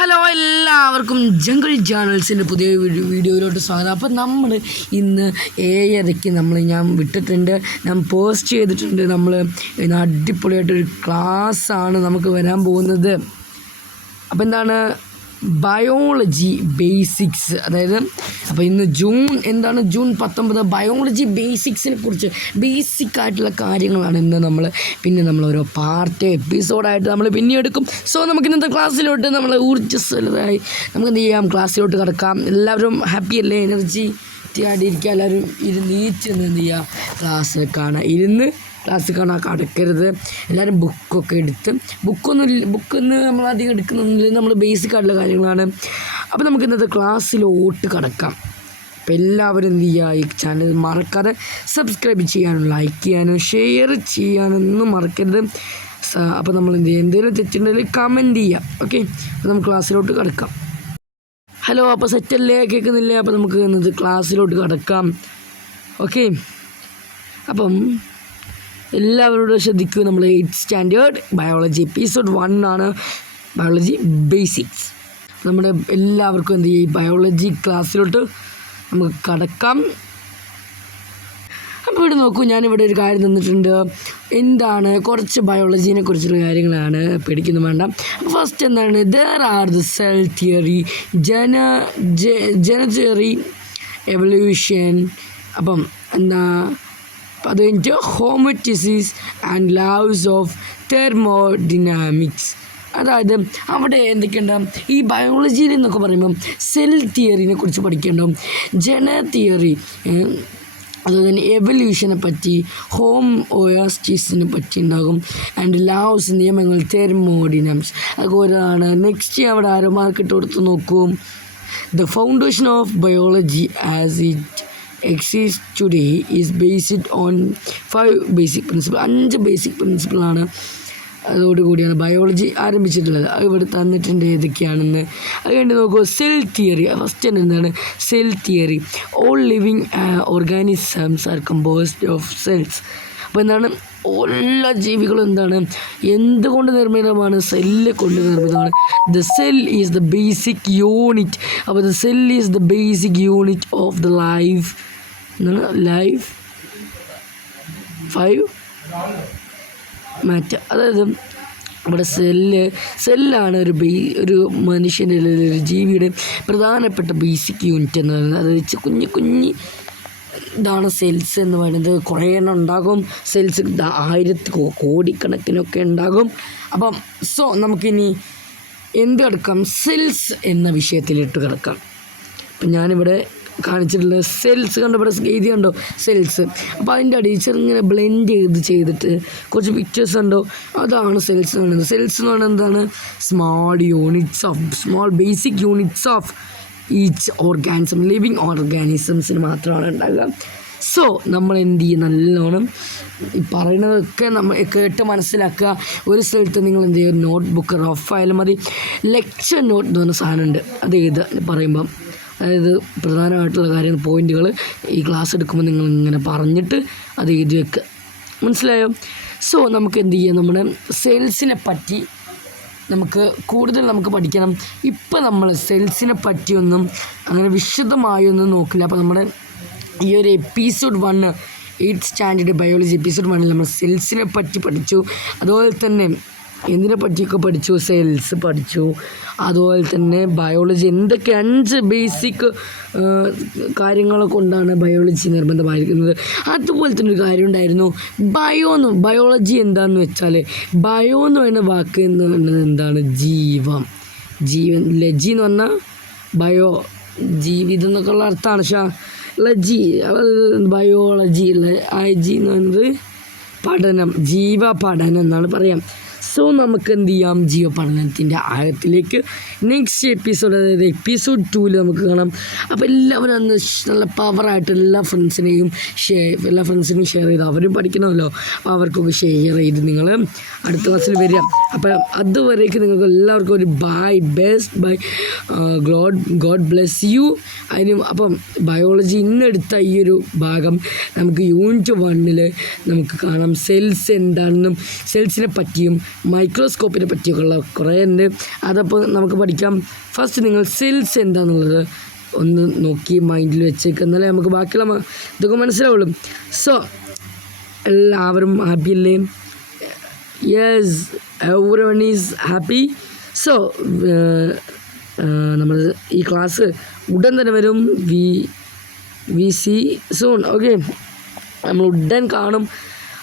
Hello, എല്ലാവർക്കും jungle ചാനൽസിൻ്റെ പുതിയ വീഡിയോയിലോട്ട് സ്വാഗതം. അപ്പോൾ നമ്മൾ ഇന്ന് 7:30 ഞാൻ വിട്ടിട്ടുണ്ട്, ഞാൻ പോസ്റ്റ് ചെയ്തിട്ടുണ്ട്. നമ്മൾ ഇന്ന് അടിപൊളിയായിട്ടൊരു ക്ലാസ്സാണ് നമുക്ക് വരാൻ പോകുന്നത്. അപ്പോൾ എന്താണ് ബയോളജി ബേസിക്സ്, അതായത് അപ്പോൾ ഇന്ന് ജൂൺ 19 ബയോളജി ബേസിക്സിനെ കുറിച്ച് ബേസിക്കായിട്ടുള്ള കാര്യങ്ങളാണ് ഇന്ന് നമ്മൾ ഓരോ പാർട്ട് എപ്പിസോഡായിട്ട് നമ്മൾ പിന്നെ എടുക്കും. സോ നമുക്ക് ഇന്നത്തെ ക്ലാസ്സിലോട്ട് നമ്മൾ ഊർജ്ജസ്വലരായി നമുക്ക് എന്ത് ചെയ്യാം, ക്ലാസ്സിലോട്ട് കിടക്കാം. എല്ലാവരും ഹാപ്പി അല്ലേ, എനർജി ആയിട്ടിരിക്കുക. എല്ലാവരും നീച്ചെന്ന് എന്ത് ചെയ്യുക, ക്ലാസ് കാണാൻ കിടക്കരുത്. എല്ലാവരും ബുക്കൊക്കെ എടുത്ത് ബുക്കൊന്ന് നമ്മളധികം എടുക്കുന്നൊന്നുമില്ല, നമ്മൾ ബേസിക് ആയിട്ടുള്ള കാര്യങ്ങളാണ്. അപ്പോൾ നമുക്ക് ഇന്നത്തെ ക്ലാസ്സിലോട്ട് കിടക്കാം. അപ്പോൾ എല്ലാവരും എന്ത് ചെയ്യുക, ഈ ചാനൽ മറക്കാതെ സബ്സ്ക്രൈബ് ചെയ്യാനും ലൈക്ക് ചെയ്യാനും ഷെയർ ചെയ്യാനൊന്നും മറക്കരുത്. അപ്പോൾ നമ്മൾ എന്ത് ചെയ്യുക, എന്തെങ്കിലും തെറ്റുണ്ടെങ്കിൽ കമൻറ്റ് ചെയ്യാം. ഓക്കെ, അപ്പോൾ നമുക്ക് ക്ലാസ്സിലോട്ട് കിടക്കാം. ഹലോ, അപ്പോൾ സെറ്റല്ലേ, കേൾക്കുന്നില്ലേ? അപ്പോൾ നമുക്ക് ഇന്നത്തെ ക്ലാസ്സിലോട്ട് കിടക്കാം. ഓക്കെ, അപ്പം എല്ലാവരോടും ശ്രദ്ധിക്കുക. നമ്മൾ 8th സ്റ്റാൻഡേർഡ് ബയോളജി എപ്പിസോഡ് 1 ആണ്, ബയോളജി ബേസിക്സ്. നമ്മുടെ എല്ലാവർക്കും എന്ത് ചെയ്യും, ബയോളജി ക്ലാസ്സിലോട്ട് നമുക്ക് കടക്കാം. അപ്പോൾ ഇവിടെ നോക്കൂ, ഞാനിവിടെ ഒരു കാര്യം തന്നിട്ടുണ്ട്. എന്താണ്, കുറച്ച് ബയോളജീനെ കുറിച്ചുള്ള കാര്യങ്ങളാണ്, പേടിക്കുന്നു വേണ്ട. ഫസ്റ്റ് എന്താണ്, there are the cell theory, gene theory evolution, അപ്പം എന്താ അത് കഴിഞ്ഞിട്ട് homeostasis and laws of thermodynamics. അതായത് അവിടെ എന്തൊക്കെയുണ്ട്, ഈ ബയോളജിയിൽ എന്നൊക്കെ പറയുമ്പം സെൽ തിയറിനെ കുറിച്ച് പഠിക്കേണ്ടാവും, ജന തിയറി, അതുപോലെ തന്നെ എവല്യൂഷനെ പറ്റി, ഹോമോയാസ്റ്റിസിനെ പറ്റി ഉണ്ടാകും, ആൻഡ് ലവ്സ് നിയമങ്ങൾ, തെർമോഡിനാമിക്സ് അതൊക്കെ ഓരോന്നാണ്. നെക്സ്റ്റ് അവിടെ ആരോ മാർക്കിട്ട് കൊടുത്ത് നോക്കും. The foundation of biology as it exists today is based on 5 basic principles. 5 basic പ്രിൻസിപ്പിളാണ്, അതോടുകൂടിയാണ് ബയോളജി ആരംഭിച്ചിട്ടുള്ളത്. അത് ഇവിടെ തന്നിട്ടുണ്ട് ഏതൊക്കെയാണെന്ന്. അത് കണ്ട് നോക്കൂ. സെൽ തിയറി ഫസ്റ്റ് എന്താണ്, cell theory, all living organisms are composed of cells. അപ്പോൾ എന്താണ്, എല്ലാ ജീവികളും എന്താണ്, എന്തുകൊണ്ട് നിർമ്മിതമാണ്, സെല്ല് കൊണ്ട് നിർമ്മിതമാണ്. The cell is the basic unit. അപ്പോൾ the cell is the basic unit of the life. Life 5 matter. അതായത് ഇവിടെ സെല്ലാണ് ഒരു മനുഷ്യൻ്റെ, ഒരു ജീവിയുടെ പ്രധാനപ്പെട്ട ബേസിക് യൂണിറ്റ് എന്ന് പറയുന്നത്. അത് വെച്ച് കുഞ്ഞി ഇതാണ് സെൽസ് എന്ന് പറയുന്നത്. കുറേ എണ്ണം ഉണ്ടാകും സെൽസ്, 1000 കോടിക്കണക്കിനൊക്കെ ഉണ്ടാകും. അപ്പം നമുക്കിനി എന്ത് കിടക്കാം, സെൽസ് എന്ന വിഷയത്തിലിട്ട് കിടക്കാം. അപ്പം ഞാനിവിടെ കാണിച്ചിട്ടുള്ള സെൽസ് കണ്ടോ, ഇവിടെ എഴുതി കണ്ടോ സെൽസ്. അപ്പോൾ അതിൻ്റെ അടിയിൽ ചെറുങ്ങനെ ബ്ലെൻഡ് ചെയ്തിട്ട് കുറച്ച് പിക്ചേഴ്സ് ഉണ്ടോ, അതാണ് സെൽസ് എന്ന് പറയുന്നത്. സെൽസ് എന്ന് പറയുന്നത് എന്താണ്, small basic units of each organism, living ഓർഗാനിസംസിന് മാത്രമാണ് ഉണ്ടാകുക. സോ നമ്മൾ എന്ത് ചെയ്യും, നല്ലോണം ഈ പറയുന്നതൊക്കെ നമ്മൾ കേട്ട് മനസ്സിലാക്കുക. ഒരു സ്ഥലത്ത് നിങ്ങൾ എന്ത് ചെയ്യുക, നോട്ട് ബുക്ക് റഫ് ആയാലും മതി. ലെക്ചർ നോട്ട് എന്ന് പറഞ്ഞ സാധനമുണ്ട്, അത് എഴുതുക പറയുമ്പം. അതായത് പ്രധാനമായിട്ടുള്ള കാര്യങ്ങൾ, പോയിൻറ്റുകൾ ഈ ക്ലാസ് എടുക്കുമ്പോൾ നിങ്ങൾ ഇങ്ങനെ പറഞ്ഞിട്ട് അത് എഴുതി വെക്കുക. മനസ്സിലായോ? സോ നമുക്ക് എന്ത് ചെയ്യാം, നമ്മുടെ സെൽസിനെ പറ്റി കൂടുതൽ നമുക്ക് പഠിക്കണം. ഇപ്പം നമ്മൾ സെൽസിനെ പറ്റിയൊന്നും അങ്ങനെ വിശദമായൊന്നും നോക്കില്ല. അപ്പോൾ നമ്മുടെ ഈ ഒരു episode 1 8th standard biology episode 1 നമ്മൾ സെൽസിനെ പറ്റി പഠിച്ചു. അതുപോലെ തന്നെ എന്തിനെ പറ്റിയൊക്കെ പഠിച്ചു, സെൽസ് പഠിച്ചു. അതുപോലെ തന്നെ ബയോളജി എന്തൊക്കെ 5 ബേസിക് കാര്യങ്ങളെ കൊണ്ടാണ് ബയോളജി നിർബന്ധമായിരിക്കുന്നത്. അതുപോലെ തന്നെ ഒരു കാര്യം ഉണ്ടായിരുന്നു, ബയോളജി എന്താണെന്ന് വെച്ചാൽ, ബയോ എന്ന് പറയുന്ന വാക്ക് എന്ന് പറയുന്നത് എന്താണ്, ജീവൻ. ലജി എന്ന് പറഞ്ഞാൽ ബയോ, ജീവിതം എന്നൊക്കെ ഉള്ള അർത്ഥമാണ്. ലജി ബയോളജി, ജി എന്ന് പറയുന്നത് പഠനം, ജീവപഠനം എന്നാണ് പറയാം. സോ നമുക്ക് എന്ത് ചെയ്യാം, ജീവപഠനത്തിൻ്റെ ആഴത്തിലേക്ക് നെക്സ്റ്റ് എപ്പിസോഡ്, അതായത് എപ്പിസോഡ് 2 നമുക്ക് കാണാം. അപ്പോൾ എല്ലാവരും അന്ന് നല്ല പവറായിട്ട് എല്ലാ ഫ്രണ്ട്സിനും ഷെയർ ചെയ്ത്, അവരും പഠിക്കണമല്ലോ, അപ്പോൾ അവർക്കൊക്കെ ഷെയർ ചെയ്ത് നിങ്ങൾ അടുത്ത ക്ലാസ്സിൽ വരിക. അപ്പോൾ അതുവരേക്ക് നിങ്ങൾക്ക് എല്ലാവർക്കും ഒരു best bye, God bless you. അപ്പം ബയോളജി ഇന്നെടുത്ത ഈ ഒരു ഭാഗം നമുക്ക് യൂണിറ്റ് 1 നമുക്ക് കാണാം. സെൽസ് എന്താണെന്നും സെൽസിനെ പറ്റിയും മൈക്രോസ്കോപ്പിനെ പറ്റിയൊക്കെയുള്ള കുറേ ഉണ്ട്. അതപ്പോൾ നമുക്ക് പഠിക്കാം. ഫസ്റ്റ് നിങ്ങൾ സെൽസ് എന്താണെന്നുള്ളത് ഒന്ന് നോക്കി മൈൻഡിൽ വെച്ചേക്ക്, എന്നാലേ നമുക്ക് ബാക്കിയുള്ള ഇതൊക്കെ മനസ്സിലാവുള്ളൂ. സോ എല്ലാവരും ഹാപ്പി അല്ലേ? Yes, everyone is happy. So നമ്മൾ ഈ ക്ലാസ് ഉടൻ തന്നെ വരും. V C soon. ഓക്കെ, നമ്മൾ ഉടൻ കാണും.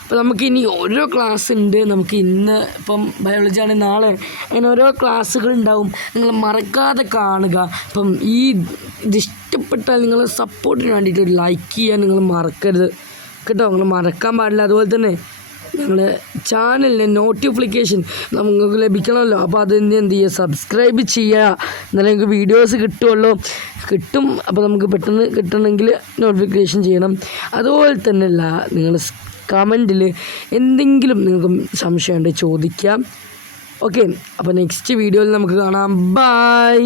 അപ്പോൾ നമുക്കിനി ഓരോ ക്ലാസ് ഉണ്ട്. നമുക്ക് ഇന്ന് ഇപ്പം ബയോളജി ആണ്, നാളെ അങ്ങനെ ഓരോ ക്ലാസ്സുകളുണ്ടാവും. നിങ്ങൾ മറക്കാതെ കാണുക. അപ്പം ഇത് ഇഷ്ടപ്പെട്ടാൽ നിങ്ങൾ സപ്പോർട്ടിന് വേണ്ടിയിട്ട് ലൈക്ക് ചെയ്യാൻ നിങ്ങൾ മറക്കരുത് കേട്ടോ. നിങ്ങൾ മറക്കാൻ പാടില്ല. അതുപോലെ തന്നെ ഞങ്ങളുടെ ചാനലിന് നോട്ടിഫിക്കേഷൻ നമുക്ക് ലഭിക്കണമല്ലോ. അപ്പോൾ അതെന്ത് ചെയ്യുക, സബ്സ്ക്രൈബ് ചെയ്യുക, എന്നാലും നിങ്ങൾക്ക് വീഡിയോസ് കിട്ടും. അപ്പോൾ നമുക്ക് പെട്ടെന്ന് കിട്ടണമെങ്കിൽ നോട്ടിഫിക്കേഷൻ ചെയ്യണം. അതുപോലെ തന്നെ നിങ്ങൾ കമൻറ്റിൽ എന്തെങ്കിലും നിങ്ങൾക്ക് സംശയമുണ്ടെങ്കിൽ ചോദിക്കാം. ഓക്കെ, അപ്പോൾ നെക്സ്റ്റ് വീഡിയോയിൽ നമുക്ക് കാണാം. ബൈ.